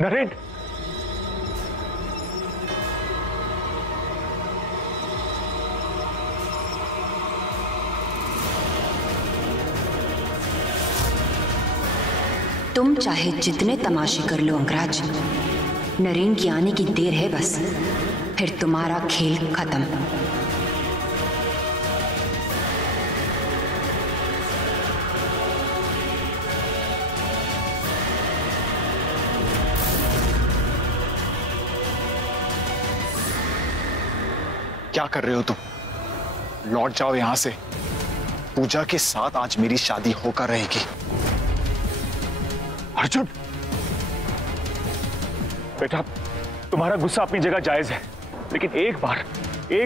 नरेन, तुम चाहे जितने तमाशे कर लो अंगराज, नरेन की आने की देर है बस, फिर तुम्हारा खेल खत्म। क्या कर रहे हो तुम? लौट जाओ यहां से। पूजा के साथ आज मेरी शादी होकर रहेगी। अर्जुन, बेटा तुम्हारा गुस्सा अपनी जगह जायज है, लेकिन एक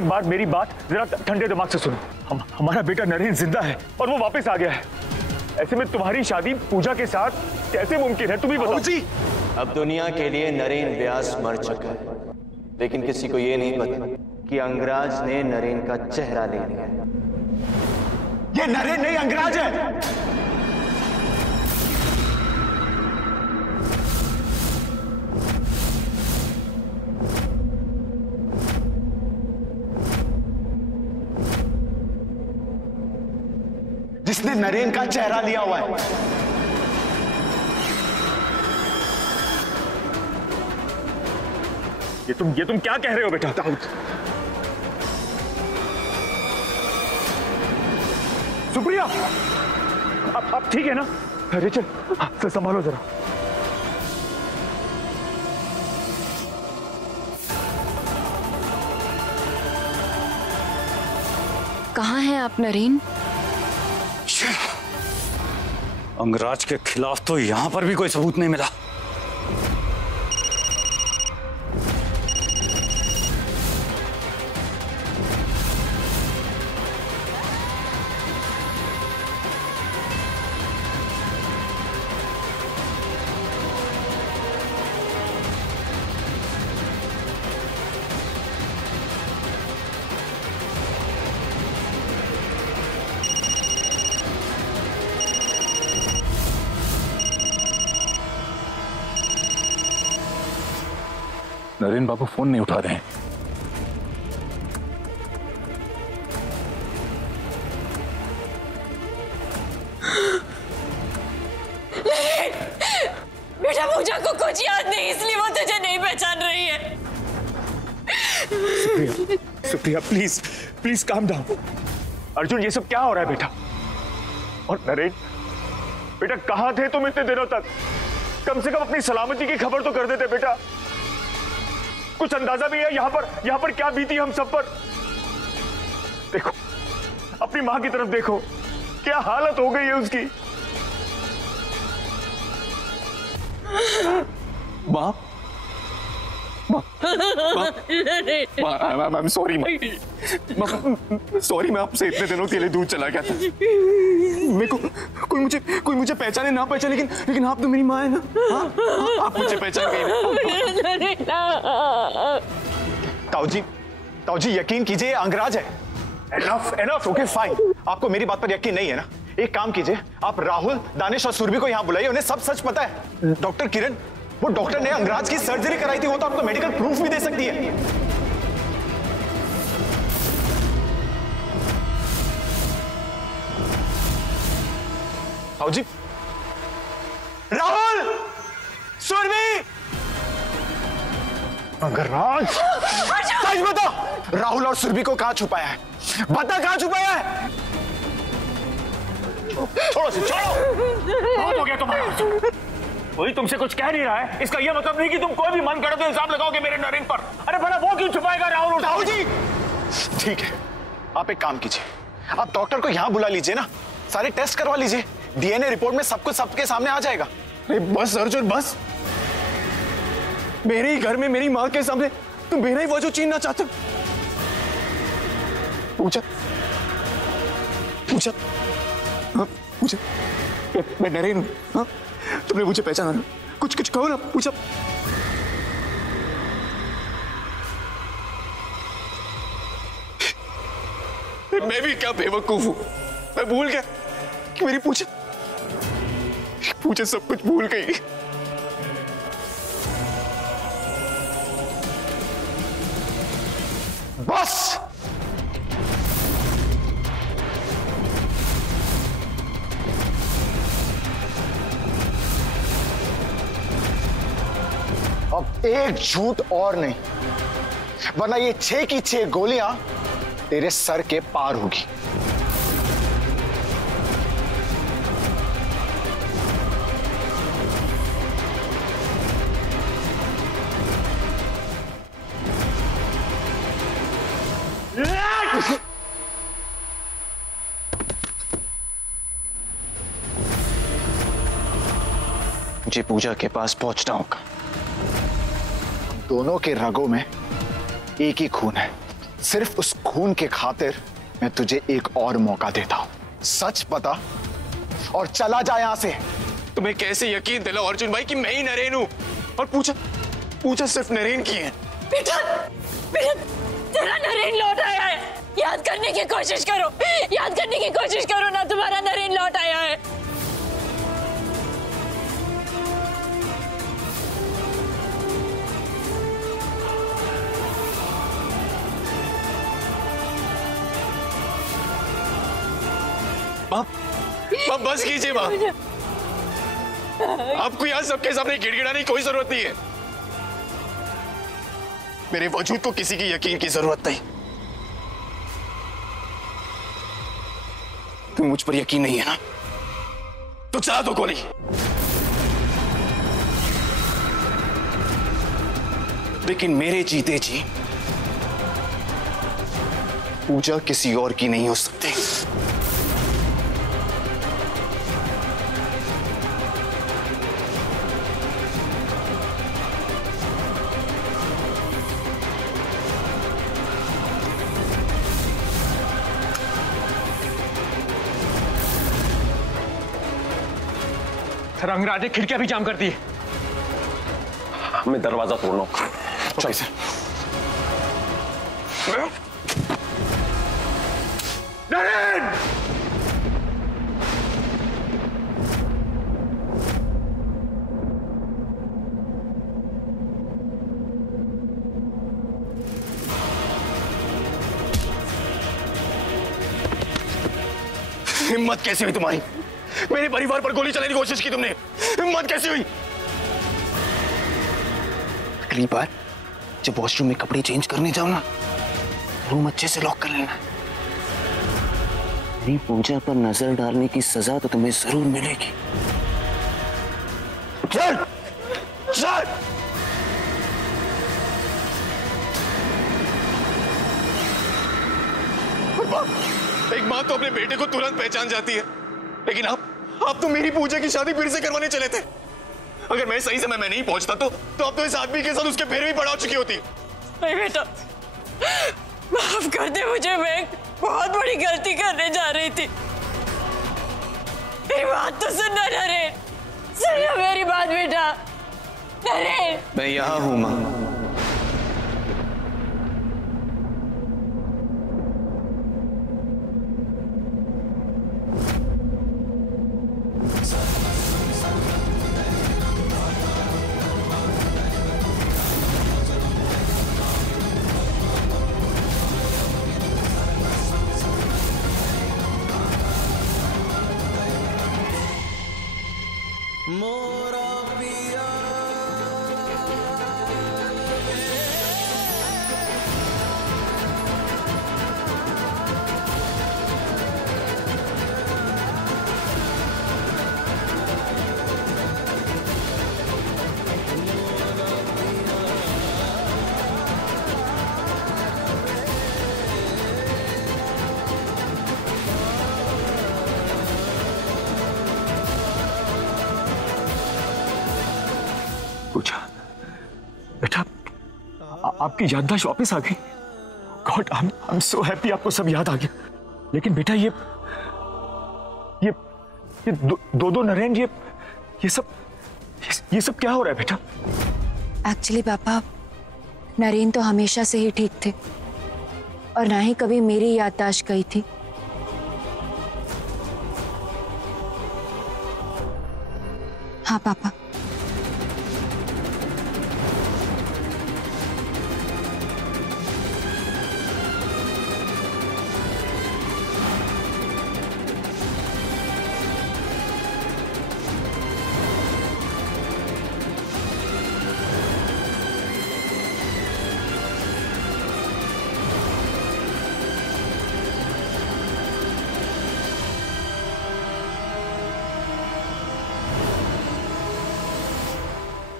बार मेरी बात जरा ठंडे दिमाग से सुनो। हमारा बेटा नरेन जिंदा है और वो वापस आ गया है। ऐसे में तुम्हारी शादी पूजा के साथ कैसे मुमकिन है, तुम ही बताओ। जी, अब दुनिया के लिए नरेन व्यास मर चुका है, लेकिन किसी को यह नहीं पता कि अंगराज ने नरेन का चेहरा ले लिया। ये नरेन नहीं अंगराज है। जिसने नरेन का चेहरा लिया हुआ है। ये तुम क्या कह रहे हो बेटा? सुप्रिया, अब ठीक है ना? रेचल, संभालो जरा। कहाँ हैं आप नरेन? अंगराज के खिलाफ तो यहां पर भी कोई सबूत नहीं मिला। नरेन बाबू फोन नहीं उठा रहे हैं। बेटा पूजा को कुछ याद नहीं, इसलिए वो तुझे नहीं पहचान रही है। Supriya please please calm down. Arjun, ये सब क्या हो रहा है बेटा? और नरेन बेटा, कहां थे तुम इतने दिनों तक? कम से कम अपनी सलामती की खबर तो कर देते बेटा। कुछ अंदाजा भी है यहाँ पर क्या बीती हम सब पर? देखो, अपनी मां की तरफ देखो, क्या हालत हो गई है उसकी। मां, I'm sorry मां, सॉरी, मैं आपसे इतने दिनों के लिए दूर चला गया था। मेरे को कोई मुझे पहचाने ना पहचाने, लेकिन आप तो मेरी मां है ना। हाँ, आप मुझे पहचान गई ना। ताऊ जी यकीन कीजिए, अंगराज है। Enough, okay, fine. आपको मेरी बात पर यकीन नहीं है ना? एक काम कीजिए, आप राहुल, दानिश और सुरभि को यहाँ बुलाइए, उन्हें सब सच पता है। डॉक्टर किरण, वो डॉक्टर ने अंगराज की सर्जरी कराई थी, वो तो आपको मेडिकल प्रूफ भी दे सकती है। ताऊ जी, राहुल, सुरभि, अंगराज, सच बता, राहुल और सुरभि को कहां छुपाया है? बता, कहां छुपाया है? छोड़ो, बहुत हो गया तुम्हारा। वही तुमसे कुछ कह नहीं रहा है, इसका यह मतलब नहीं कि तुम कोई भी मन करे तो इल्जाम लगाओगे मेरे नरेन पर। अरे भला वो क्यों छुपाएगा राहुल? ताऊ जी, ठीक है, आप एक काम कीजिए, आप डॉक्टर को यहां बुला लीजिए ना, सारे टेस्ट करवा लीजिए, डीएनए रिपोर्ट में सब कुछ सबके सामने आ जाएगा। अरे बस अर्जुन, बस। मेरे ही घर में मेरी मां के सामने तुम मेरा ही वजह छीनना चाहते हो? पूछा, हाँ, पूछा, मैं नरेन हूं। हाँ, तुमने मुझे पहचाना ना? कुछ कहो ना, पूछा। मैं भी क्या बेवकूफ हूं, मैं भूल गया कि मेरी पूछा सब कुछ भूल गई। बस। अब एक झूठ और नहीं, वरना ये 6 की 6 गोलियां तेरे सर के पार होगी। मुझे पूजा के पास पहुंचना होगा। दोनों के रगों में एक ही खून है। सिर्फ उस खून के खातिर मैं तुझे एक और मौका देता हूं। सच बता और चला जा यहां से। तुम्हें कैसे यकीन दिलाओ अर्जुन भाई कि मैं ही नरेन हूं? और पूजा सिर्फ नरेन की है। बेटा तेरा नरेन लौट आया है। याद करने की कोशिश करो, याद करने की कोशिश करो ना, तुम्हारा नरेन लौट आया है। बाप बस कीजिए बाप। आपको यहां सबके सामने गिड़गिड़ाने की कोई जरूरत नहीं है। मेरे वजूद को किसी की यकीन की जरूरत नहीं। तुम मुझ पर यकीन नहीं है ना, तो चला दो गोली। लेकिन मेरे जीते जी पूजा किसी और की नहीं हो सकती। रंगराज ने खिड़कियां भी जाम कर दी। मैं दरवाजा तोड़ लूं। चल सर। नरेन! हिम्मत कैसे हुई तुम्हारी? मेरे परिवार पर गोली चलाने की कोशिश की तुमने। हिम्मत कैसे हुई? अगली बार जब वॉशरूम में कपड़े चेंज करने जाओ ना, रूम अच्छे से लॉक कर लेना। मेरी पूजा पर नजर डालने की सजा तो तुम्हें जरूर मिलेगी। चल चल। एक मां तो अपने बेटे को तुरंत पहचान जाती है, लेकिन आप तो मेरी पूजा की शादी फिर से करवाने चले थे। अगर मैं सही समय में नहीं पहुंचता तो अब तो इस आदमी के साथ उसके फेरे भी पड़ा चुकी होती। नहीं बेटा, माफ कर दे मुझे, मैं एक बहुत बड़ी गलती करने जा रही थी। मेरी बात तो सुनना नरेन, सुनना मेरी बात बेटा। नरेन, मैं यहां हूं मां। पूजा बेटा, आपकी याददाश्त वापस आ गई। God, I am so happy आपको सब याद आ गया। लेकिन बेटा ये दो नरेन, ये सब क्या हो रहा है बेटा? एक्चुअली पापा, नरेन तो हमेशा से ही ठीक थे और ना ही कभी मेरी याददाश्त गई थी। हाँ पापा,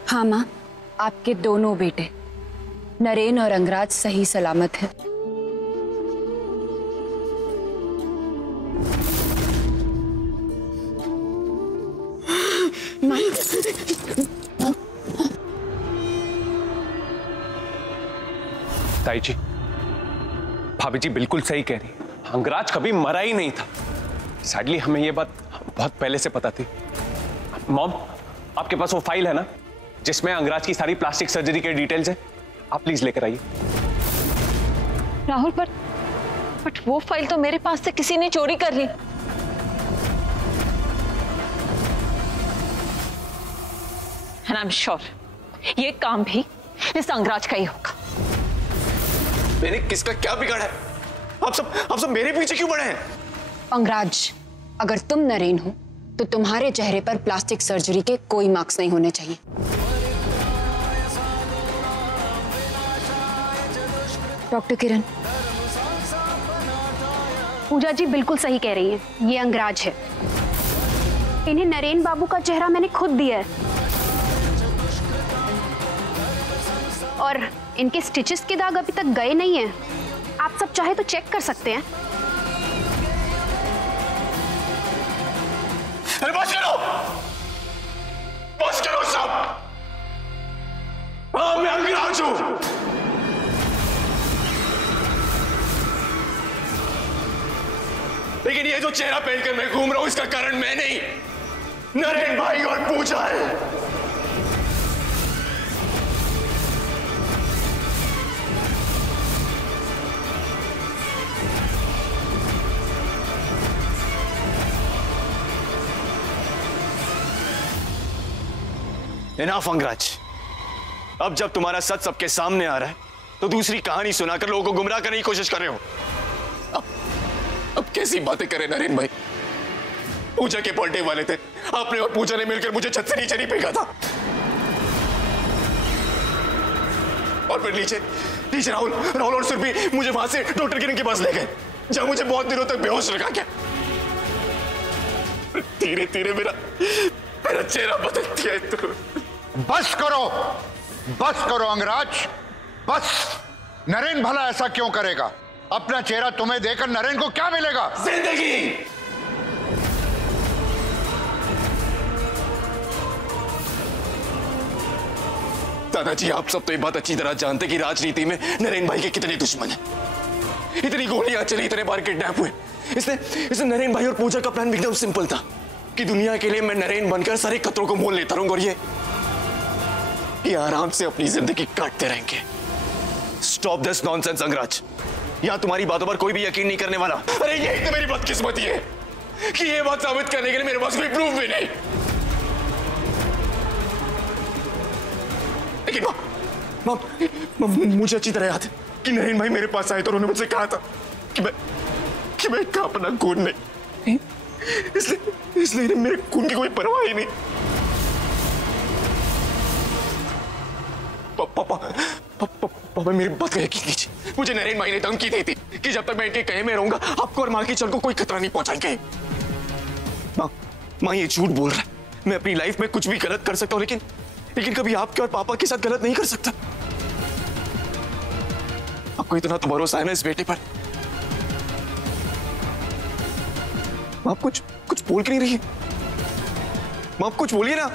हाँ माँ, आपके दोनों बेटे नरेन और अंगराज सही सलामत हैं। ताई जी, भाभी जी बिल्कुल सही कह रही है। अंगराज कभी मरा ही नहीं था। सैडली हमें ये बात बहुत पहले से पता थी। मॉम, आपके पास वो फाइल है ना जिसमें अंगराज की सारी प्लास्टिक सर्जरी के डिटेल्स हैं? आप प्लीज लेकर आइए। राहुल, बट वो फाइल तो मेरे पास से किसी ने चोरी कर ली। And I'm sure ये काम भी इस अंगराज का ही होगा। मैंने किसका क्या बिगाड़ा है? आप सब मेरे पीछे क्यों पड़े हैं? अंगराज, अगर तुम नरेन हो तो तुम्हारे चेहरे पर प्लास्टिक सर्जरी के कोई मार्क्स नहीं होने चाहिए। डॉक्टर किरण। पूजा जी बिल्कुल सही कह रही हैं, ये अंगराज है। इन्हें नरेन बाबू का चेहरा मैंने खुद दिया है और इनके स्टिचेस के दाग अभी तक गए नहीं हैं। आप सब चाहे तो चेक कर सकते हैं। अरे बस करो सब। हाँ, मैं अंगराज हूं। लेकिन ये जो चेहरा पहनकर मैं घूम रहा हूं, इसका कारण मैं नहीं, नरेन भाई और पूजा है। इनाफ अंगराज, अब जब तुम्हारा सच सबके सामने आ रहा है तो दूसरी कहानी सुनाकर लोगों को गुमराह करने की कोशिश कर रहे हो। अब कैसी बातें करें नरेन भाई? पूजा के बर्थडे वाले थे, आपने और पूजा ने मिलकर मुझे छत से नीचे नहीं फेंका था, और फिर नीचे राहुल और सुरभि मुझे वहां से डॉक्टर किरण के पास ले गए, जहां मुझे बहुत दिनों तक बेहोश रखा गया। धीरे धीरे मेरा चेहरा बदल दिया तो। बस करो अंगराज, बस। नरेन भला ऐसा क्यों करेगा? अपना चेहरा तुम्हें देकर नरेन को क्या मिलेगा? जिंदगी। दादाजी, आप सब तो ये बात अच्छी तरह जानते कि राजनीति में नरेन भाई के कितने दुश्मन हैं। इतनी गोलियां चली, इतने बार किडनैप हुए। इसने नरेन भाई और पूजा का प्लान भी एकदम सिंपल था कि दुनिया के लिए मैं नरेन बनकर सारे खतरों को मोल लेता रहूंगा और ये आराम से अपनी जिंदगी काटते रहेंगे। Stop this nonsense Angraj. यहां तुम्हारी बातों पर कोई भी यकीन नहीं करने वाला। अरे ये तो मेरी बदकिस्मती है कि ये बात साबित करने के लिए मेरे पास कोई प्रूफ भी नहीं। लेकिन मुझे अच्छी तरह याद है कि नरेन भाई मेरे पास आए तो उन्होंने मुझसे कहा था कि मैं अपना खून नहीं, इसलिए मेरे खून की कोई परवाह ही नहीं। पापा मेरी बात का यकीन कीजिए। मुझे नरेन भाई ने धमकी दी थी कि जब तक मैं इनके कहे में रहूंगा आपको और मां की चल को कोई खतरा नहीं पहुंचाएंगे। मां ये झूठ बोल रहा है। मैं अपनी लाइफ में कुछ भी गलत कर सकता हूं, लेकिन कभी आपके और पापा के साथ गलत नहीं कर सकता। आपको इतना तो भरोसा है ना इस बेटे पर? आप कुछ बोल के नहीं रही? आप कुछ बोलिए ना।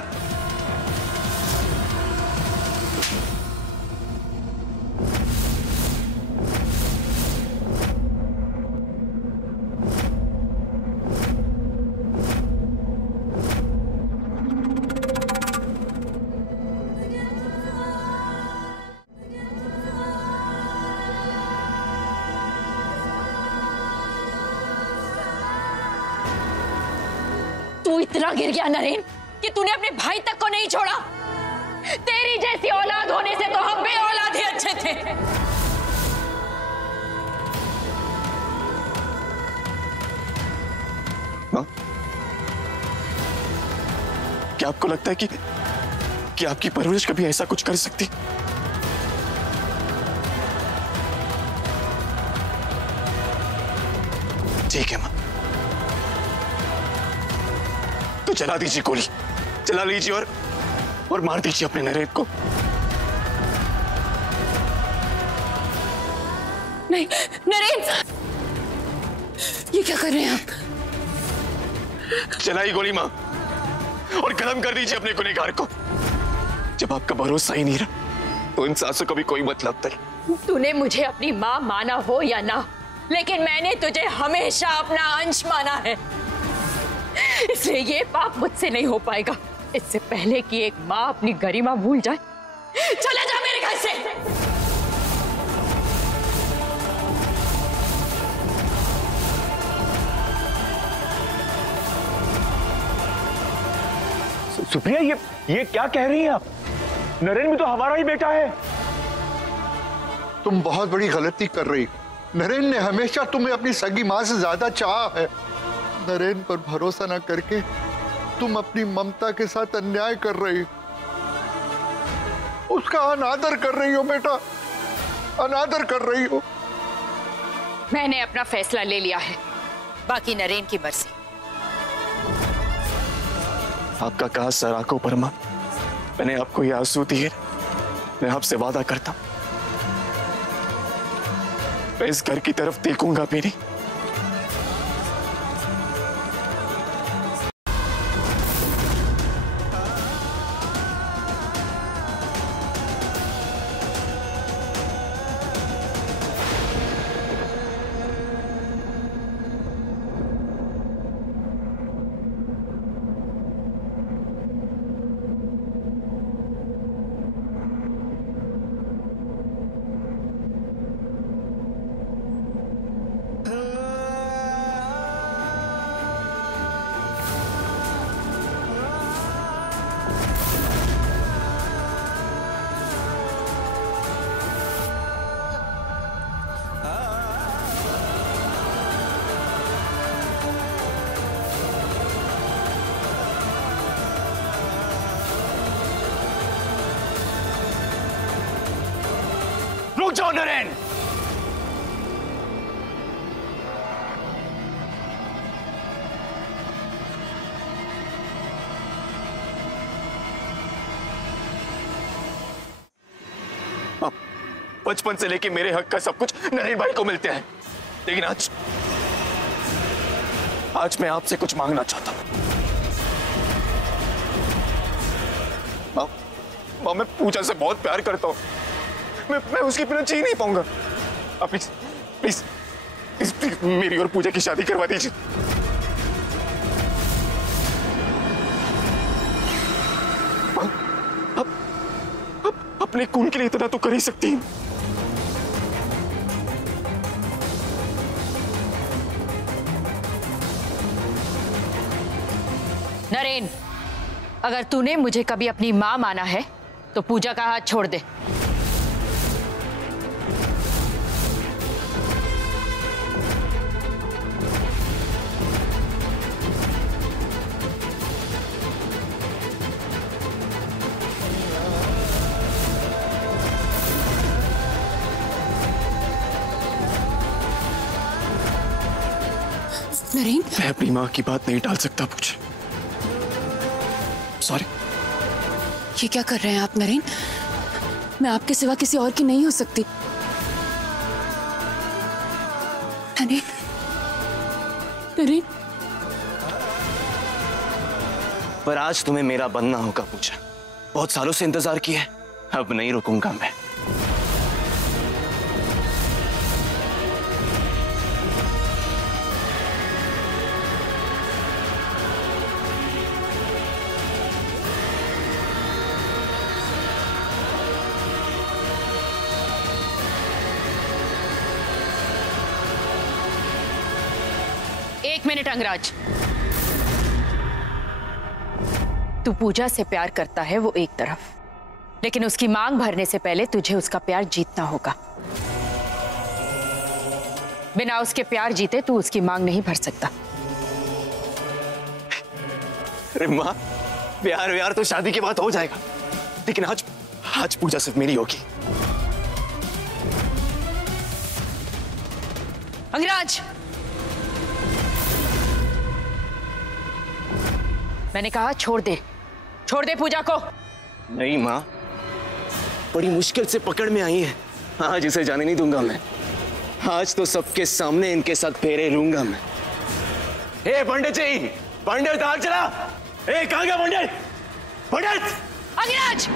तू इतना गिर गया नरेन कि तूने अपने भाई तक को नहीं छोड़ा। तेरी जैसी औलाद होने से तो हम बे औलाद ही अच्छे थे। क्या आपको लगता है कि आपकी परवरिश कभी ऐसा कुछ कर सकती? ठीक है मां, तो चला दीजिए गोली, चला लीजिए और मार दीजिए अपने नरेन को। नहीं नरेन, ये क्या कर रहे हैं आप? चलाई गोली मां और खत्म कर दीजिए अपने गुनहगार को। जब आपका भरोसा ही नहीं रहा तो इन सांसों का भी कोई मतलब नहीं। तूने मुझे अपनी माँ माना हो या ना, लेकिन मैंने तुझे हमेशा अपना अंश माना है, इसलिए ये पाप मुझसे नहीं हो पाएगा। इससे पहले कि एक माँ अपनी गरिमा भूल जाए, चला जा मेरे घर से। सुप्रिया, ये क्या कह रही हैं आप? नरेन भी तो हमारा ही बेटा है। तुम बहुत बड़ी गलती कर रही। नरेन ने हमेशा तुम्हें अपनी सगी मां से ज्यादा चाहा है। नरेन पर भरोसा न करके तुम अपनी ममता के साथ अन्याय कर रही, उसका अनादर कर रही हो बेटा, अनादर कर रही हो। मैंने अपना फैसला ले लिया है, बाकी नरेन की मर्जी। आपका कहा सर आंखों पर मां, मैंने आपको ये आंसू दिए। मैं आपसे वादा करता हूं मैं इस घर की तरफ देखूंगा भी नहीं। रुक जाओ नरेन। बचपन से लेके मेरे हक का सब कुछ नरेन भाई को मिलते हैं, लेकिन आज मैं आपसे कुछ मांगना चाहता हूं। मां, मैं पूजा से बहुत प्यार करता हूं। मैं उसके बिना जी नहीं पाऊंगा। आप प्लीज प्लीज प्लीज प्लीज मेरी और पूजा की शादी करवा दीजिए। अपने खून के लिए इतना तो कर ही सकती हैं। नरेन, अगर तूने मुझे कभी अपनी मां माना है तो पूजा का हाथ छोड़ दे। नरेन, मैं अपनी मां की बात नहीं टाल सकता पूजा। सॉरी। ये क्या कर रहे हैं आप नरेन? मैं आपके सिवा किसी और की नहीं हो सकती। नरेन, नरेन। पर आज तुम्हें मेरा बनना होगा पूजा। बहुत सालों से इंतजार किया है, अब नहीं रुकूंगा मैं। एक मिनट अंगराज, तू पूजा से प्यार करता है वो एक तरफ, लेकिन उसकी मांग भरने से पहले तुझे उसका प्यार जीतना होगा। बिना उसके प्यार जीते तू उसकी मांग नहीं भर सकता। अरे मां, प्यार व्यार तो शादी के बाद हो जाएगा, लेकिन आज पूजा सिर्फ मेरी होगी। अंगराज, मैंने कहा छोड़ दे पूजा को। नहीं माँ, बड़ी मुश्किल से पकड़ में आई है। आज इसे जाने नहीं दूंगा मैं। आज तो सबके सामने इनके साथ फेरे लूंगा मैं। ए पंडित जी, पंडित आग चला। ए कहाँ गया पंडित? पंडित! अंगराज!